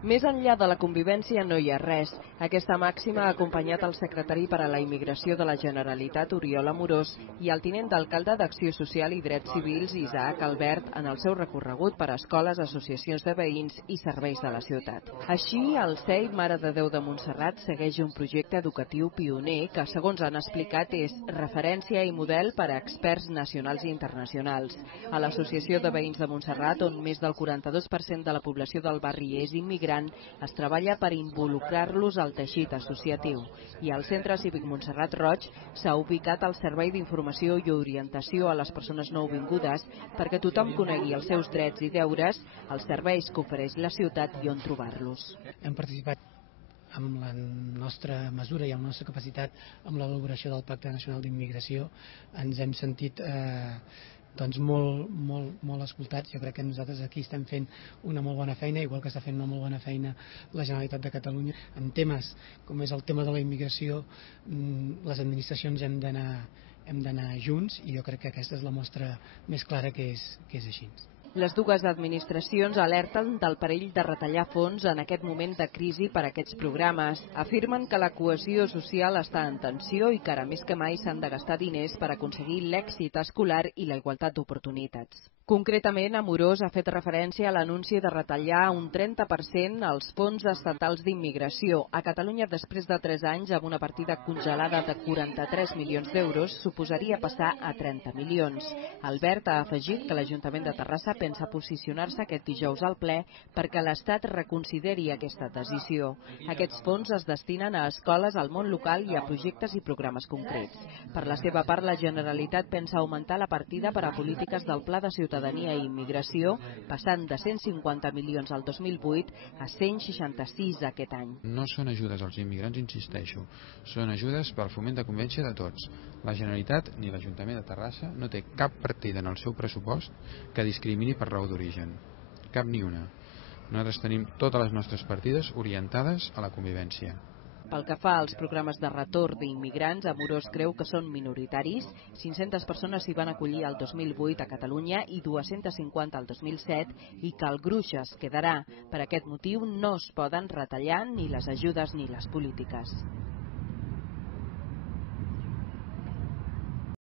Més enllà de la convivència no hi ha res. Aquesta màxima ha acompanyat el secretari per a la Immigració de la Generalitat, Oriol Amorós, i el tinent d'alcalde d'Acció Social i Drets Civils, Isaac Albert, en el seu recorregut per escoles, associacions de veïns i serveis de la ciutat. Així, el CEI Mare de Déu de Montserrat segueix un projecte educatiu pioner que, segons han explicat, és referència i model per a experts nacionals i internacionals. A l'Associació de Veïns de Montserrat, on més del 42% de la població del barri és immigrant, es treballa per involucrar-los al teixit associatiu. I al Centre Cívic Montserrat Roig s'ha ubicat el servei d'informació i orientació a les persones nouvingudes perquè tothom conegui els seus drets i deures, els serveis que ofereix la ciutat i on trobar-los. Hem participat amb la nostra mesura i amb la nostra capacitat amb l'elaboració del Pacte Nacional d'Immigració. Ens hem sentit molt escoltats. Jo crec que nosaltres aquí estem fent una molt bona feina, igual que està fent una molt bona feina la Generalitat de Catalunya. En temes com és el tema de la immigració, les administracions hem d'anar junts, i jo crec que aquesta és la mostra més clara que és així. Les dues administracions alerten del perill de retallar fons en aquest moment de crisi per a aquests programes. Afirmen que la cohesió social està en tensió i que ara més que mai s'han de gastar diners per aconseguir l'èxit escolar i la igualtat d'oportunitats. Concretament, Amorós ha fet referència a l'anunci de retallar un 30% els fons estatals d'immigració. A Catalunya, després de 3 anys, amb una partida congelada de 43 milions d'euros, suposaria passar a 30 milions. Albert ha afegit que l'Ajuntament de Terrassa pensa posicionar-se aquest dijous al ple perquè l'Estat reconsideri aquesta decisió. Aquests fons es destinen a escoles, al món local i a projectes i programes concrets. Per la seva part, la Generalitat pensa augmentar la partida per a polítiques del Pla de Ciutadania i Immigració, passant de 150 milions al 2008 a 166 aquest any. No són ajudes als immigrants, insisteixo, són ajudes per al foment de convivència de tots. La Generalitat ni l'Ajuntament de Terrassa no té cap partida en el seu pressupost que discrimini per raó d'origen. Cap ni una. Nosaltres tenim totes les nostres partides orientades a la convivència. Pel que fa als programes de retorn d'immigrants, Amorós creu que són minoritaris. 500 persones s'hi van acollir el 2008 a Catalunya i 250 el 2007 i que el gruix es quedarà. Per aquest motiu no es poden retallar ni les ajudes ni les polítiques.